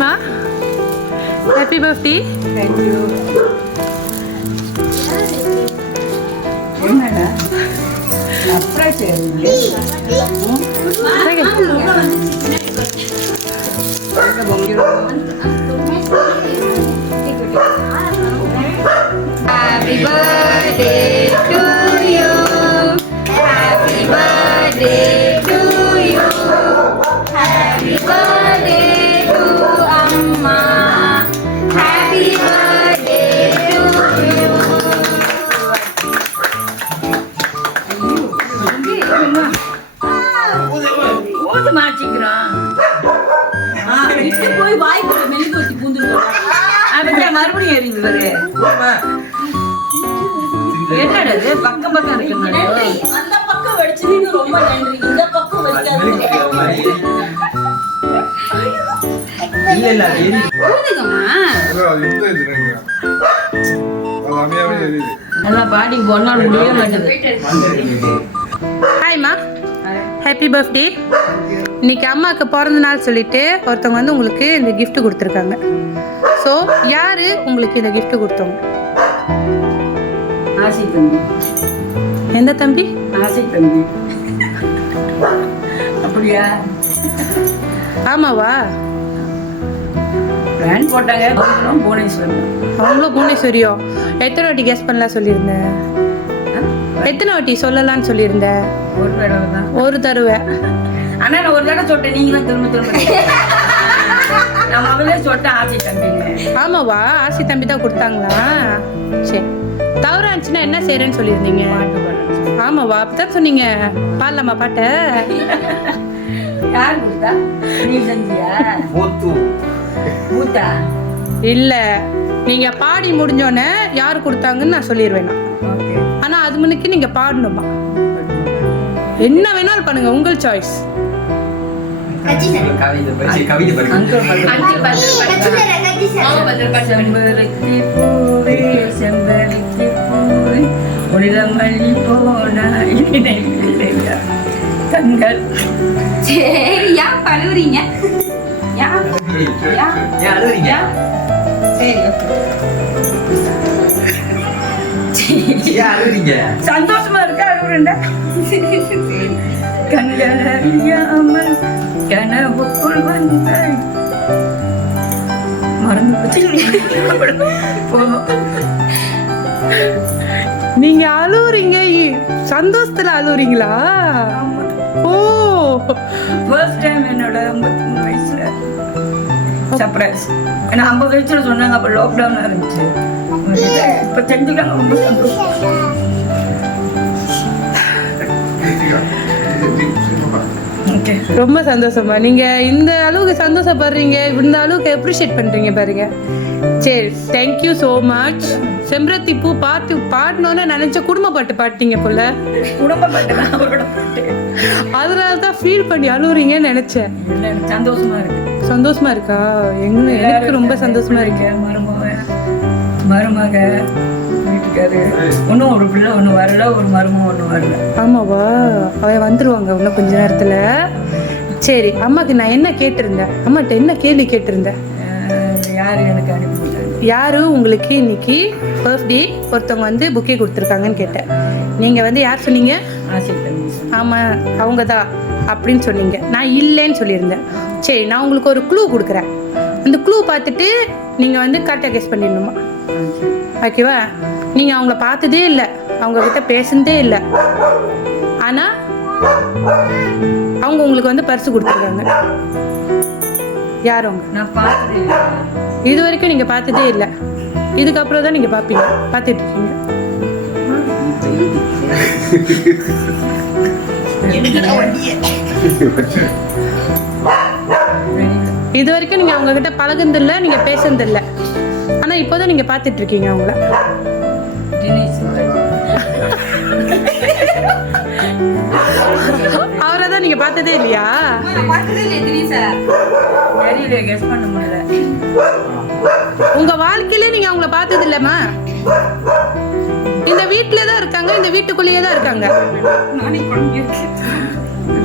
Ma. Happy birthday. Thank you. என்னடா surprise ஏறிங்க Happy birthday to you. Happy birthday to you. Happy birthday to Amma. Happy birthday to you. ஓட்டு மாட்டிக்கிறான் விட்டு போய் வாய்க்குள்ள மெழுகு வச்சு பூந்துருக்கோம் மறுபடியும் எறிஞ்சுவாரு என்னடா இது பக்கம் பக்கம் இருக்கு அந்த பக்கம் வெடிச்சதுக்கு ரொம்ப நன்றி இந்த பக்கம் எல்லாம் பாடி பொண்ணால் முடிய மாட்டேது. ஹாய்மா, ஹாப்பி பர்த்டே. இன்னைக்கு அம்மாவுக்கு பிறந்த நாள் சொல்லிட்டு ஒருத்தவங்க வந்து உங்களுக்கு இந்த கிஃப்ட் கொடுத்துருக்காங்க. ஸோ யாரு உங்களுக்கு இந்த கிஃப்ட் கொடுத்தவங்க? ஆசி தம்பி. எந்த தம்பி? ஆசி தம்பி. அப்படியா? ஆமாவா? பிளான் போட்டாங்க. புவனேஸ்வரி. அவங்களும் புவனேஸ்வரியோ? எத்தனை வாட்டி கெஸ் பண்ணலாம் சொல்லியிருந்தேன்? எத்தனை வாட்டி சொல்லலாம்னு சொல்லியிருந்தேன்? ஒரு தடவை தான். ஒரு தடவை. ஆனா நான் ஒரு தடவை சொல்லிட்டேன், நீங்க தான் திரும்ப திரும்ப நான் முதல்ல சொல்லிட்டேன் ஆசி தம்பிங்க. ஆமாவா? ஆசி தம்பி தான் கொடுத்தாங்களா? சரி, தவறா இருந்துச்சுன்னா என்ன செய்யறேன்னு சொல்லியிருந்தீங்க? ஆமாவா? அப்படித்தான் சொன்னீங்க. பாடலாமா பாட்ட? யார் கொடுத்தா? நீ செஞ்சியா? மூத்தா இல்ல, நீங்க பாடி முடிஞ்சோடனே யாரு கொடுத்தாங்கன்னு நான் சொல்லிடுவேன். ஆனா அது முன்னுக்கு நீங்க பாடணுமா? என்ன வேணாலும் பண்ணுங்க, உங்கள் சாய்ஸ். சரி, ஏன் பழுவுறீங்க? சந்தோஷமா இருக்கா? அழுவுறேன்டா. கண்கள் அறியாமல் கனவுக்குள் வந்தாய். மறந்து போச்சு. நீங்க அழுவுறீங்க, சந்தோஷத்துல அழுவுறீங்களா? ஓ, ஃபர்ஸ்ட் டைம் என்னோட 53 வயசுல சர்ப்ரைஸ். ஏன்னா 50 வயசுல சொன்னாங்க, அப்ப லாக்டவுன் இருந்துச்சு. இப்ப தெரிஞ்சுக்காங்க, ரொம்ப சந்தோஷம். ரொம்ப சந்தோஷமா. நீங்க இந்த அளவுக்கு சந்தோஷப்படுறீங்க, இந்த அளவுக்கு அப்ரிஷியேட் பண்றீங்க பாருங்க. சரி, தேங்க்யூ ஸோ மச். செம்பருத்தி பூ பார்த்து பாடணும்னு நினைச்ச குடும்ப பாட்டு பாட்டீங்க போல. குடும்ப பாட்டு தான் அவரோட பாட்டு. அதனால தான் ஃபீல் பண்ணி அழுவுறீங்கன்னு நினைச்சேன். சந்தோஷமா இருக்கு. சந்தோஷமா இருக்கா? எனக்கு ரொம்ப சந்தோஷமா இருக்கு. மருமக வீட்டுக்காரு ஒன்றும் ஒரு பிள்ளை ஒன்று வரல, ஒரு மருமக ஒன்று வரல. ஆமாவா? அவன் வந்துருவாங்க இன்னும் கொஞ்ச நேரத்துல. சரி, அம்மாக்கு நான் என்ன கேட்டிருந்தேன்? அம்மாட்ட என்ன கேள்வி கேட்டிருந்தேன்? யாரு எனக்கு அனுப்பிவிட்டாங்க? யாரு உங்களுக்கு இன்னைக்கு பர்த்டே ஒருத்தவங்க வந்து புக்கே கொடுத்துருக்காங்கன்னு கேட்டேன். நீங்க வந்து யார் சொன்னீங்க? ஆசி தம்பி. ஆமா, அவங்க தான் அப்படின்னு சொன்னீங்க. நான் இல்லைன்னு சொல்லியிருந்தேன். சரி, நான் உங்களுக்கு ஒரு க்ளூ கொடுக்குறேன். அந்த க்ளூ பார்த்துட்டு நீங்க வந்து கரெக்டாக கெஸ் பண்ணிடணுமா? ஓகேவா? நீங்க அவங்கள பார்த்ததே இல்லை, அவங்க கிட்ட பேசுனதே இல்லை, ஆனா அவங்க உங்களுக்கு வந்து பரிசு கொடுத்துருக்காங்க. யார் அவங்க? நான் பார்த்தது இது வரைக்கும் நீங்க பார்த்ததே இல்லை. இதுக்கப்புறம் தான் நீங்க பார்ப்பீங்க, பார்த்துட்டு இருக்கீங்க. இது வரைக்கும் நீங்க அவங்க கிட்ட பழகுனதில்லை, நீங்க பேசுனதில்லை, ஆனா இப்போதான் நீங்க பார்த்துட்டு இருக்கீங்க அவங்கள. அவரை தான் நீங்க பார்த்ததே இல்லையா? கெஸ் பண்ண முடியல. உங்க வாழ்க்கையில நீங்க அவங்கள பார்த்தது இல்லம்மா. இந்த வீட்டுல தான் இருக்காங்க, இந்த வீட்டுக்குள்ளேயே தான் இருக்காங்க.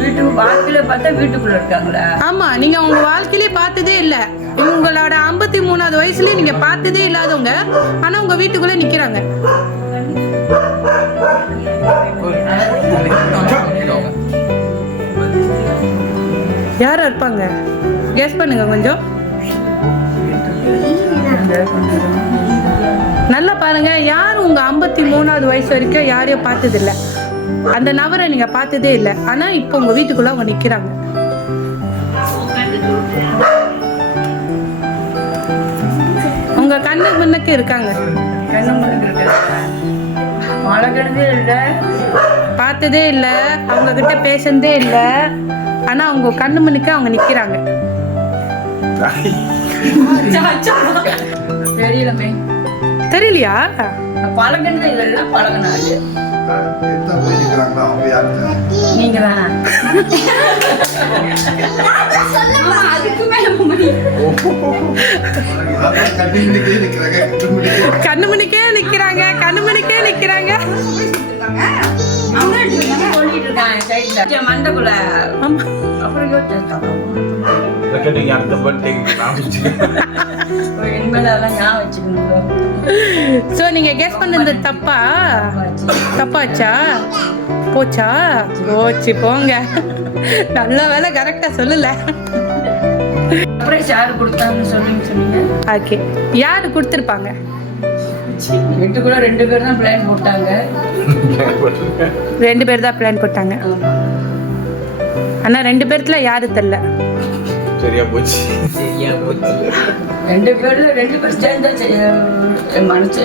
வீட்டுக்கு வாழ்க்கையில பார்த்தா வீட்டுக்குள்ள இருக்காங்களா? ஆமா, நீங்க உங்க வாழ்க்கையிலே பார்த்ததே இல்ல. உங்களோட 53வது வயசுலயே நீங்க பார்த்ததே இல்லாதவங்க, ஆனா உங்க வீட்டுக்குள்ள நிக்கிறாங்க. யாரா இருப்பாங்க? கெஸ் பண்ணுங்க கொஞ்சம். நல்லா பாருங்க, யாரும் உங்க 53வது வயசு வரைக்கும் யாரையும் பார்த்தது இல்ல. அந்த நபரை நீங்க பார்த்ததே இல்ல, ஆனா இப்போ உங்க வீட்டுக்குள்ள அவங்க நிக்கிறாங்க. உங்க கண்ணு முன்னுக்கு இருக்காங்க. கண்ணு முன்னுக்கு இருக்காங்க. மழை கிடந்தே இல்லை, பார்த்ததே இல்ல, அவங்க கிட்ட பேசுனதே இல்ல, ஆனா அவங்க கண்ணு முன்னுக்கு அவங்க நிக்கிறாங்க. தெரியலமே. தெரியலையா? பழகினது இதெல்லாம் பழகினாரு. நீங்க தானா? அதுக்கு மேல கண்ணுமணிக்கே நிக்கிறாங்க, கண்ணுமணிக்கே நிக்கிறாங்க. சொல்லிட்டு இருக்காங்க சைட்ல மண்டக்குள்ள. ஆமா. அப்புறம் இனிமேல் அதெல்லாம் ஞாபகம் வச்சுக்கணும். சோ நீங்க கெஸ் பண்ணது தப்பா? தப்பாச்சா? போச்சா? போச்சு போங்க. நல்ல வேலை கரெக்டா சொல்லல. அப்புறம் யாரு கொடுத்தாங்கன்னு சொன்னீங்க? ஓகே, யாரு கொடுத்துருப்பாங்க? வீட்டுக்குள்ள 2 பேர் தான் பிளான் போட்டாங்க. 2 பேர் தான் பிளான் போட்டாங்க. ஆனா 2 பேர்த்துல யாரு தெரியல. சரியா போச்சு. 2 பேர் சேர்ந்தா மனசு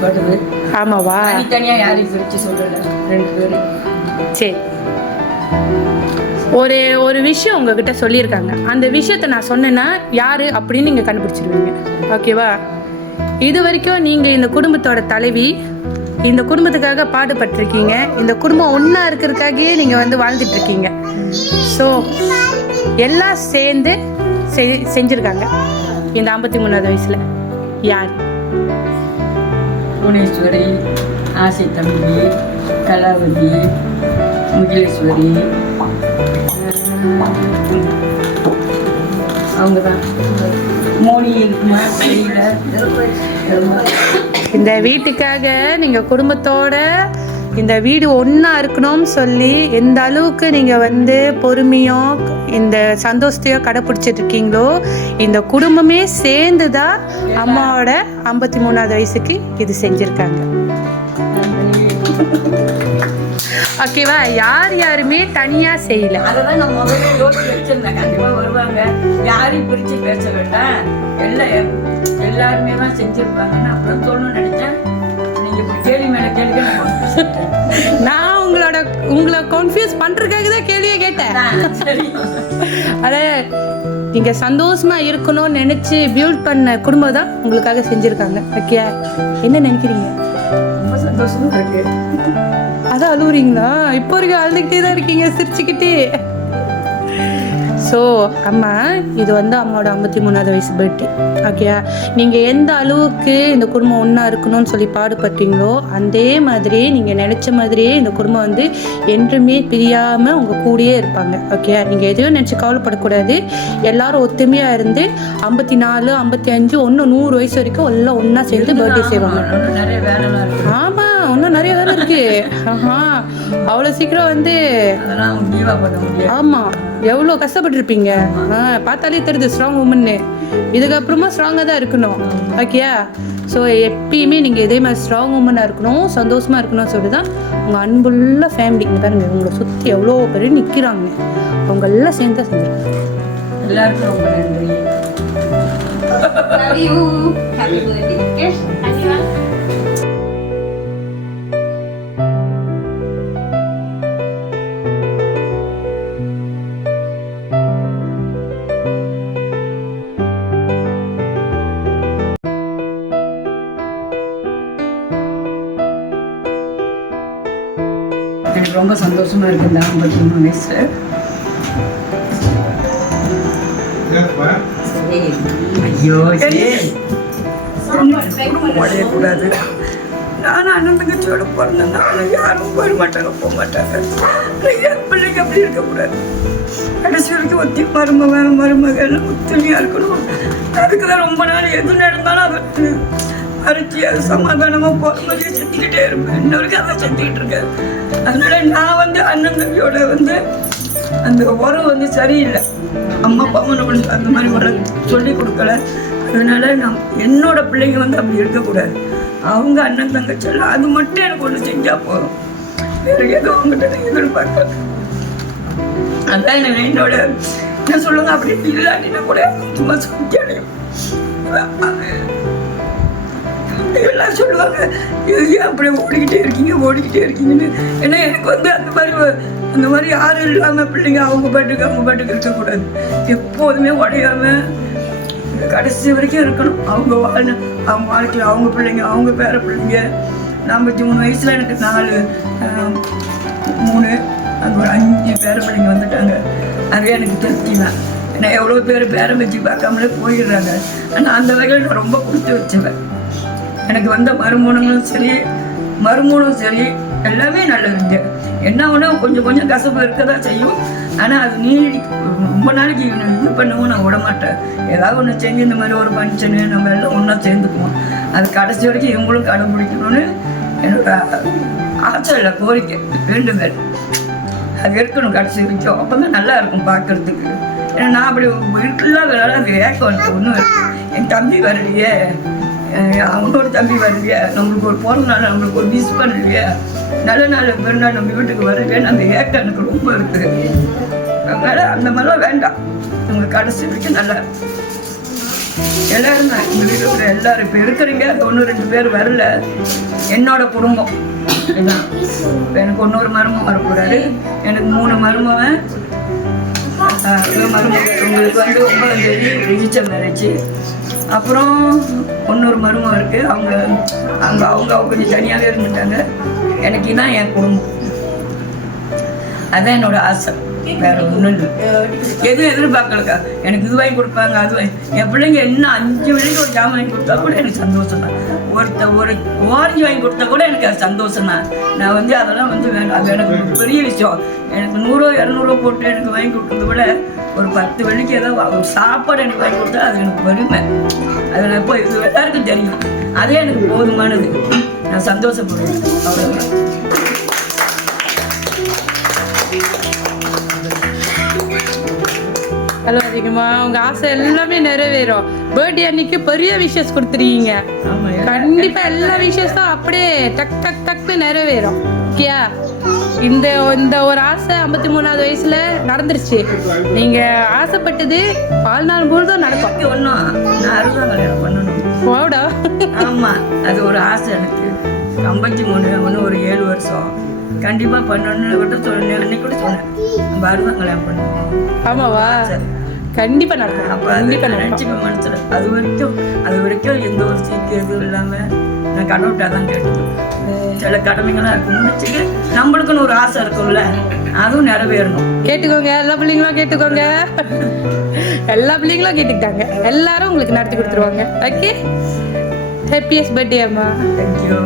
படுது. ஆமாவா? தனித்தனியா யாரையும் பிரிச்சு சொல்லல. 2 பேரு. சரி, ஒரு விஷயம் உங்ககிட்ட சொல்லியிருக்காங்க. அந்த விஷயத்த நான் சொன்னேன்னா யாரு அப்படின்னு நீங்க கண்டுபிடிச்சிருவீங்க. ஓகேவா? இது வரைக்கும் நீங்க இந்த குடும்பத்தோட தலைவி, இந்த குடும்பத்துக்காக பாடுபட்டிருக்கீங்க, இந்த குடும்பம் ஒன்றா இருக்கிறதுக்காகவே நீங்கள் வந்து வாழ்ந்துட்டு இருக்கீங்க. ஸோ எல்லாம் சேர்ந்து செஞ்சுருக்காங்க இந்த 53வது வயசில். யார்? புவனேஸ்வரி, ஆசை தம்பி, கலாவதி, முகிலேஸ்வரி, அவங்க தான். மோனி இருக்குமா தெரியல. இந்த வீட்டுக்காக நீங்கள் குடும்பத்தோட இந்த வீடு ஒன்றா இருக்கணும்னு சொல்லி எந்த அளவுக்கு நீங்கள் வந்து பொறுமையும் இந்த சந்தோஷத்தையோ கடைப்பிடிச்சிட்டு இருக்கீங்களோ, இந்த குடும்பமே சேர்ந்து தான் அம்மாவோட 53வது வயசுக்கு இது செஞ்சுருக்காங்க. ஓகேவா? யாருமே தனியாக செய்யல. அதெல்லாம் நான் முதல்ல யோசிச்சு வச்சிருந்தேன். கண்டிப்பாக வருவாங்க, யாரையும் பிரித்து பேச வேண்டாம், எல்லாருமே தான் செஞ்சுருப்பாங்கன்னு அப்புறம் தோணுன்னு நினச்சேன். நீங்கள் இப்போ கேள்வி மேலே கேள்வி நான் உங்களை கன்ஃபியூஸ் பண்றதுக்காக தான் கேள்வியே கேட்டேன். அத நீங்க சந்தோஷமா இருக்கணும்னு நினைச்சு பில்ட் பண்ண குடும்பம் தான் உங்களுக்காக செஞ்சிருக்காங்க. ஓகே, என்ன நினைக்கிறீங்க? ரொம்ப சந்தோஷமா இருக்கு. அதான் அழுவுறீங்களா? இப்போ வரைக்கும் அழுதுகிட்டே தான் இருக்கீங்க சிரிச்சுக்கிட்டே. ஸோ அம்மா, இது வந்து அம்மாவோட 53வது வயசு பர்த்டே. ஓகே, நீங்கள் எந்த அளவுக்கு இந்த குடும்பம் ஒன்றா இருக்கணும்னு சொல்லி பாடுபட்டீங்களோ அதே மாதிரி நீங்கள் நினச்ச மாதிரியே இந்த குடும்பம் வந்து என்றுமே பிரியாமல் உங்கள் கூடயே இருப்பாங்க. ஓகே, நீங்கள் எதையும் நினச்சி கவலைப்படக்கூடாது. எல்லாரும் ஒத்துமையாக இருந்து 54, 55, 100 வயசு வரைக்கும் எல்லாம் ஒன்றா சேர்ந்து பர்த்டே செய்வாங்க. நிறைய வேலைலாம் இருக்கு. ஆமாம், இன்னும் நிறைய வேலை இருக்கு. அவ்வளோ சீக்கிரம் வந்து அதெல்லாம் லீவாக பண்ண முடியாது. ஆமாம், எவ்வளோ கஷ்டப்பட்டுருப்பீங்க. பார்த்தாலே தெரியுது ஸ்ட்ராங் உமன்னு. இதுக்கப்புறமா ஸ்ட்ராங்காக தான் இருக்கணும். ஓகேயா? ஸோ எப்பயுமே நீங்கள் இதே மாதிரி ஸ்ட்ராங் உமனாக இருக்கணும், சந்தோஷமாக இருக்கணும்னு சொல்லிட்டு தான் உங்கள் அன்புள்ள ஃபேமிலி இங்கே பாருங்க, உங்களை சுற்றி எவ்வளோ பேர் நிற்கிறாங்க. அவங்க எல்லாம் சேர்ந்து தான் செஞ்சுருக்காங்க. எல்லாருக்கும் ரொம்ப நன்றி. Love you. Happy birthday. Yes, Anima. எனக்கு ரொம்ப சந்தோஷமா இருக்கு இந்த 53 வயசுல. ஐயோ, உடையக்கூடாது. நானும் அண்ணன் தங்கச்சியோட பிறந்தேன்னா யாரும் போயிட மாட்டாங்க, போக மாட்டாங்க. என் பிள்ளைங்க அப்படி இருக்கக்கூடாது. கடைசி வரைக்கும் ஒத்தி மருமகன் ஒத்துமையாக இருக்கணும். அதுக்கு தான் ரொம்ப நாள் எது நடந்தாலும் அதை அரைச்சி அது சமாதானமாக போகிற மாதிரியே செஞ்சுக்கிட்டே இருப்பேன். இன்ன வரைக்கும் அதை செஞ்சுக்கிட்டு இருக்கேன். அதனால நான் வந்து அண்ணன் தம்பியோட வந்து அந்த உறவு வந்து சரியில்லை. அம்மா அப்பாவும் நம்மளுக்கு அந்த மாதிரி உறவு சொல்லி கொடுக்கல. அதனால நான் என்னோட பிள்ளைங்க வந்து அப்படி இருக்கக்கூடாது. அவங்க அண்ணன் தங்கச்செல்லாம் அது மட்டும் எனக்கு ஒன்று செஞ்சால் போதும். வேறு எதுவும் அவங்ககிட்ட நான் எதிர்பார்க்கல. அதான் எனக்கு என்னோட என்ன சொல்லுங்க, அப்படி இல்லாட்டினா கூட சும்மா சொல்லி அடையும். எல்லாம் சொல்லுவாங்க, ஏன் அப்படியே ஓடிக்கிட்டே இருக்கீங்கன்னு. ஏன்னா எனக்கு வந்து அந்த மாதிரி யாரும் இல்லாமல் பிள்ளைங்க அவங்க பாட்டுக்கு இருக்கக்கூடாது. எப்போதுமே உடையாம கடைசி வரைக்கும் இருக்கணும். அவங்க வாழ்க்கையில் அவங்க பிள்ளைங்க, அவங்க பேர பிள்ளைங்க. 53 வயசில் எனக்கு 4 3 அங்கே ஒரு 5 பேர பிள்ளைங்க வந்துட்டாங்க. அதுவே எனக்கு திருப்தி தான். ஏன்னா எவ்வளோ பேர் பேரம் வச்சு பார்க்காமலே போயிடுறாங்க. ஆனால் அந்த வகையில் நான் ரொம்ப கொடுத்து வச்சுவேன். எனக்கு வந்த மறுமணங்களும் சரி எல்லாமே நல்லதுங்க. என்ன ஒன்று கொஞ்சம் கசப்பு இருக்க தான் செய்யும். ஆனால் அது ரொம்ப நாளைக்கு இது பண்ணவும் நான் விட மாட்டேன். ஏதாவது ஒன்று செஞ்சு இந்த மாதிரி ஒரு ஃபங்க்ஷனு நம்ம எல்லாம் ஒன்றா சேர்ந்துக்குவோம். அது கடைசி வரைக்கும் இவங்களும் கடைப்பிடிக்கணும்னு என்னோட ஆசை இல்லை, கோரிக்கை, வேண்டுதல். அது இருக்கணும் கடைசி வரைக்கும். அப்போ தான் நல்லா இருக்கும் பார்க்கறதுக்கு. ஏன்னா நான் அப்படி இல்லாதனால அது ஏக்கம் எனக்கு ஒன்றும் இருக்குது. என் தம்பி வரலையே, அவங்களோட தம்பி வரலையே, நம்மளுக்கு ஒரு பிறந்த நாள், நம்மளுக்கு ஒரு மிஸ் பண்ணலையே, நல்ல நாள் பெருநாள் நம்ம வீட்டுக்கு வரலையேன்னு அந்த ஏக்கம் எனக்கு ரொம்ப இருக்குது. அதனால அந்த மாதிரிலாம் வேண்டாம். இவங்க கடைசி வரைக்கும் நல்லா எல்லாரும் தான் எங்கள் வீட்டில் எல்லாரும் இப்போ இருக்கிறீங்க. 1-2 பேர் வரல. என்னோட குடும்பம் இதுதான். எனக்கு இன்னொரு மருமகன் வரக்கூடாது. எனக்கு 3 மருமகன். உங்களுக்கு வந்து 9ஆம் தேதி ரிஜிஸ்டர் மேரேஜ். அப்புறம் இன்னொரு மருமகம் இருக்குது. அவங்க கொஞ்சம் தனியாகவே இருந்துட்டாங்க. எனக்கு இதான் என் குடும்பம். அதுதான் என்னோட ஆசை. வேற ஒன்றும் இல்லை. எதுவும் எதிர்பார்க்கலக்கா. எனக்கு இது வாங்கி கொடுப்பாங்க, அது என் பிள்ளைங்க என்ன 5 மணிக்கு ஒரு ஜாமான் வாங்கி கொடுத்தா கூட எனக்கு சந்தோஷம் தான். ஒரு ஓரஞ்சு வாங்கி கொடுத்தா கூட எனக்கு அது சந்தோஷம் தான். நான் வந்து அதெல்லாம் வந்து வேண்டாம். அது எனக்கு ஒரு பெரிய விஷயம். எனக்கு 100-200 போட்டு எனக்கு வாங்கி கொடுத்தது விட ஒரு 10 வெள்ளிக்கு ஏதோ ஒரு சாப்பாடு எனக்கு வாங்கி கொடுத்தா அது எனக்கு பெருமை. அது நான் இப்போ இது எல்லாருக்கும் தெரியும். அதே எனக்கு போதுமானது. நான் சந்தோஷப்படுவேன். அவ்வளோதான். ஹலோ அதிகமா உங்க ஆசை எல்லாமே நிறைவேறும். பர்த்டே அன்னைக்கு பெரிய விஷஸ் கொடுத்துருக்கீங்க. கண்டிப்பா எல்லா விஷயஸும் அப்படியே டக்குன்னு நிறைவேறும். ஓகேயா? இந்த ஒரு ஆசை 53ஆவது வயசுல நடந்துருச்சு. நீங்க ஆசைப்பட்டது வாழ்நாள் முழுதும் நடக்கும். ஒன்றும் நான் 60ஆம் கல்யாணம் பண்ணணும். போடா. ஆமா, அது ஒரு ஆசை எனக்கு. 53 ஒன்று ஒரு 7 வருஷம் கண்டிப்பா பண்ணணும்னு கூட சொன்னேன். அன்னைக்கு கூட சொன்னேன், நம்ம 60ஆம் கல்யாணம் பண்ணணும். ஆமாவா? கண்டிப்பா நடக்கும். அப்போ அது நினச்சிப்பேன் மனசில். அது வரைக்கும் எந்த ஒரு சீக்கிரம் எதுவும் இல்லாமல் நான் கடவுள்கிட்ட தான் கேட்டுக்கேன். சில கடமைகள்லாம் இருக்கும் முடிச்சுட்டு நம்மளுக்குன்னு ஒரு ஆசை இருக்கும்ல, அதுவும் நிறைவேறணும். கேட்டுக்கோங்க, எல்லா பிள்ளைங்களும் கேட்டுக்கோங்க. எல்லா பிள்ளைங்களும் கேட்டுக்கிட்டாங்க. எல்லாரும் உங்களுக்கு நடத்தி கொடுத்துருவாங்க. ஓகே, ஹாப்பியஸ்ட் பர்த்டே அம்மா. தேங்க்யூ.